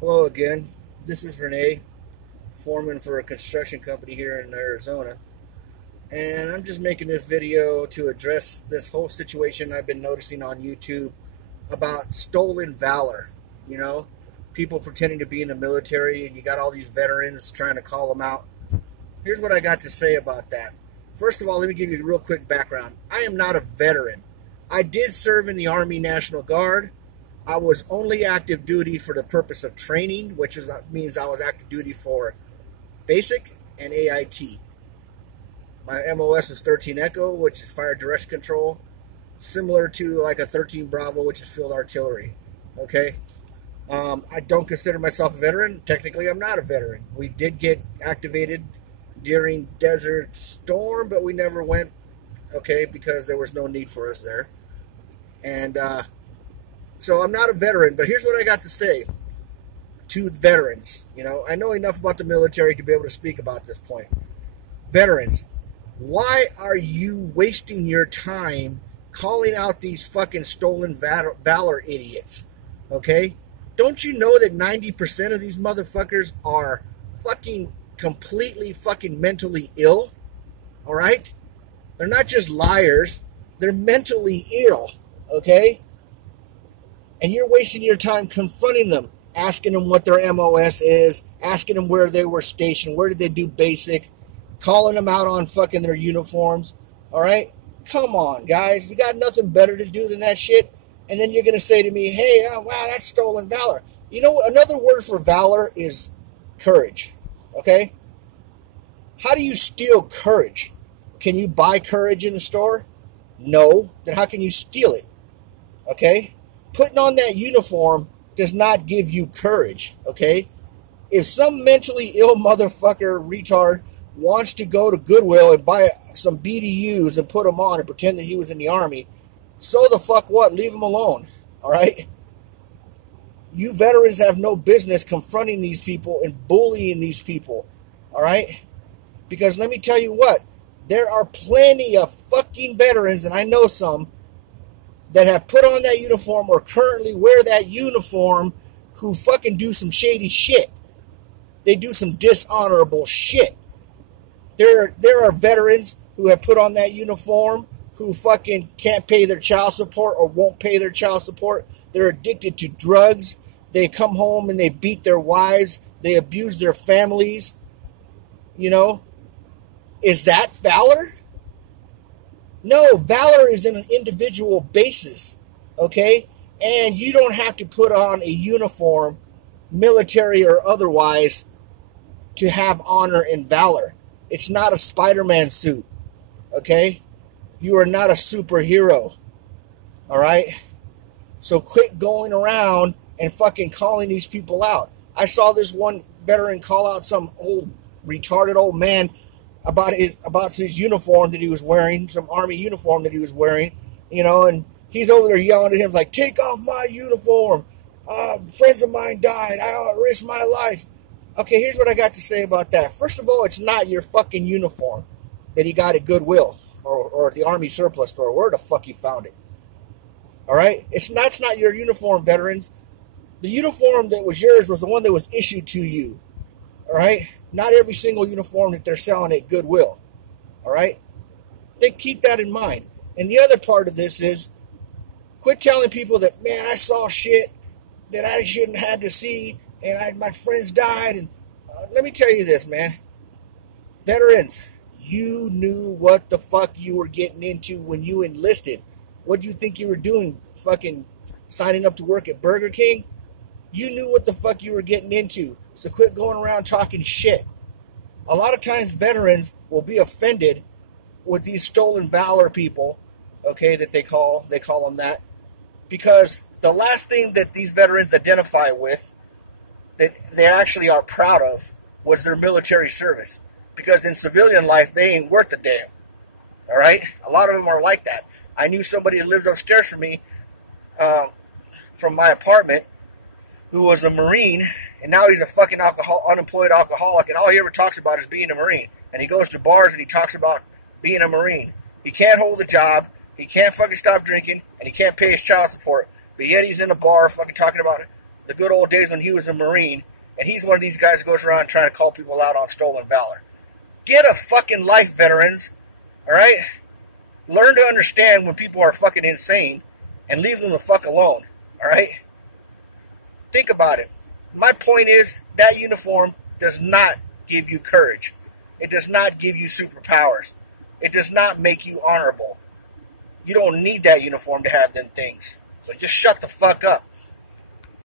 Hello again. This is Renee, foreman for a construction company here in Arizona. And I'm just making this video to address this whole situation I've been noticing on YouTube about stolen valor. You know, people pretending to be in the military, and you got all these veterans trying to call them out. Here's what I got to say about that. First of all, let me give you a real quick background. I am not a veteran. I did serve in the Army National Guard. I was only active duty for the purpose of training, which means I was active duty for basic and AIT. My MOS is 13 Echo, which is fire direction control, similar to like a 13 Bravo, which is field artillery. Okay. I don't consider myself a veteran. Technically, I'm not a veteran. We did get activated during Desert Storm, but we never went, okay, because there was no need for us there. And so I'm not a veteran, but here's what I got to say to veterans. You know, I know enough about the military to be able to speak about this point. Veterans, why are you wasting your time calling out these fucking stolen valor idiots? Okay? Don't you know that 90% of these motherfuckers are fucking completely fucking mentally ill? All right? They're not just liars. They're mentally ill. Okay? And you're wasting your time confronting them, asking them what their MOS is, asking them where they were stationed, where did they do basic, calling them out on fucking their uniforms. All right? Come on, guys. You got nothing better to do than that shit? And then you're going to say to me, hey, oh, wow, that's stolen valor. You know, another word for valor is courage. Okay? How do you steal courage? Can you buy courage in the store? No. Then how can you steal it? Okay? Putting on that uniform does not give you courage, okay? If some mentally ill motherfucker retard wants to go to Goodwill and buy some BDUs and put them on and pretend that he was in the Army, so the fuck what? Leave him alone, all right? You veterans have no business confronting these people and bullying these people, all right? Because let me tell you what, there are plenty of fucking veterans, and I know some, that have put on that uniform or currently wear that uniform who fucking do some shady shit. They do some dishonorable shit. There are veterans who have put on that uniform who fucking can't pay their child support or won't pay their child support. They're addicted to drugs. They come home and they beat their wives. They abuse their families. You know? Is that valor? No, valor is in an individual basis, okay? And you don't have to put on a uniform, military or otherwise, to have honor and valor. It's not a Spider-Man suit, okay? You are not a superhero, all right? So quit going around and fucking calling these people out. I saw this one veteran call out some old, retarded old man about his uniform that he was wearing, some Army uniform that he was wearing, you know, and he's over there yelling at him like, take off my uniform. Friends of mine died. I risked my life. Okay, here's what I got to say about that. First of all, it's not your fucking uniform that he got at Goodwill or at the Army surplus store, where the fuck he found it. All right? It's not your uniform, veterans. The uniform that was yours was the one that was issued to you. All right? Not every single uniform that they're selling at Goodwill. All right? Then keep that in mind. And the other part of this is quit telling people that, man, I saw shit that I shouldn't have to see, and my friends died. And let me tell you this, man. Veterans, you knew what the fuck you were getting into when you enlisted. What do you think you were doing? Fucking signing up to work at Burger King? You knew what the fuck you were getting into. So quit going around talking shit. A lot of times veterans will be offended with these stolen valor people, okay, that they call them that, because the last thing that these veterans identify with that they actually are proud of was their military service. Because in civilian life, they ain't worth a damn. All right? A lot of them are like that. I knew somebody that lives upstairs from me, from my apartment, who was a Marine, and now he's a fucking unemployed alcoholic, and all he ever talks about is being a Marine. And he goes to bars and he talks about being a Marine. He can't hold a job, he can't fucking stop drinking, and he can't pay his child support. But yet he's in a bar fucking talking about the good old days when he was a Marine, and he's one of these guys who goes around trying to call people out on stolen valor. Get a fucking life, veterans. Alright? Learn to understand when people are fucking insane and leave them the fuck alone. Alright? Think about it. My point is, that uniform does not give you courage. It does not give you superpowers. It does not make you honorable. You don't need that uniform to have them things. So just shut the fuck up.